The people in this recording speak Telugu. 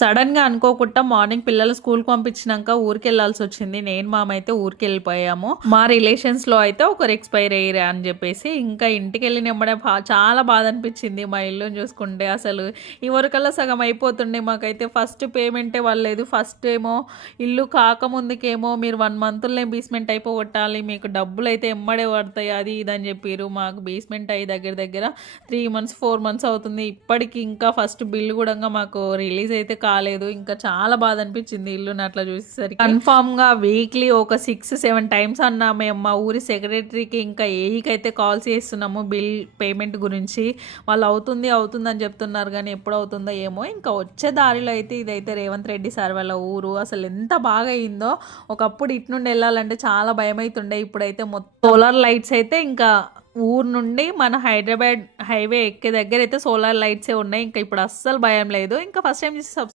సడన్గా అనుకోకుండా మార్నింగ్ పిల్లలు స్కూల్ పంపించినాక ఊరికి వెళ్ళాల్సి వచ్చింది. నేను మామైతే ఊరికి వెళ్ళిపోయాము మా రిలేషన్స్లో అయితే ఒకరు ఎక్స్పైర్ అయ్యారు అని చెప్పేసి ఇంకా ఇంటికి వెళ్ళి నెమ్మడే చాలా బాధ అనిపించింది మా ఇల్లుని చూసుకుంటే. అసలు ఈ వరకల్లా సగం అయిపోతుండే మాకైతే. ఫస్ట్ పేమెంటే వాళ్ళలేదు ఫస్ట్ ఏమో ఇల్లు కాకముందుకేమో మీరు వన్ మంత్లోనే బేస్మెంట్ అయిపోగొట్టాలి. మీకు డబ్బులు అయితే ఎమ్మడే పడతాయి. అది ఇది అని చెప్పారు మాకు బేస్మెంట్ అయ్యి దగ్గర దగ్గర త్రీ మంత్స్ ఫోర్ మంత్స్ అవుతుంది. ఇప్పటికి ఇంకా ఫస్ట్ బిల్ కూడా మాకు రిలీజ్ అయితే కాలేదు ఇంకా చాలా బాధ అనిపించింది ఇల్లుని అట్లా చూసేసరికి. కన్ఫామ్గా వీక్లీ ఒక సిక్స్ సెవెన్ టైమ్స్ అన్నా మేము మా ఊరి సెక్రటరీకి ఇంకా ఏఈకి అయితే కాల్స్ చేస్తున్నాము బిల్ పేమెంట్ గురించి. వాళ్ళు అవుతుంది అవుతుంది అని చెప్తున్నారు కానీ ఎప్పుడు అవుతుందో ఏమో. ఇంకా వచ్చే దారిలో అయితే ఇదైతే రేవంత్ రెడ్డి సార్ వాళ్ళ ఊరు. అసలు ఎంత బాగా అయిందో. ఒకప్పుడు ఇటు నుండి వెళ్ళాలంటే చాలా భయం అవుతుండే ఇప్పుడైతే మొత్తం సోలార్ లైట్స్ అయితే ఇంకా ఊరు నుండి మన హైదరాబాద్ హైవే ఎక్కే దగ్గర అయితే సోలార్ లైట్సే ఉన్నాయి. ఇంకా ఇప్పుడు అస్సలు భయం లేదు. ఇంకా ఫస్ట్ టైం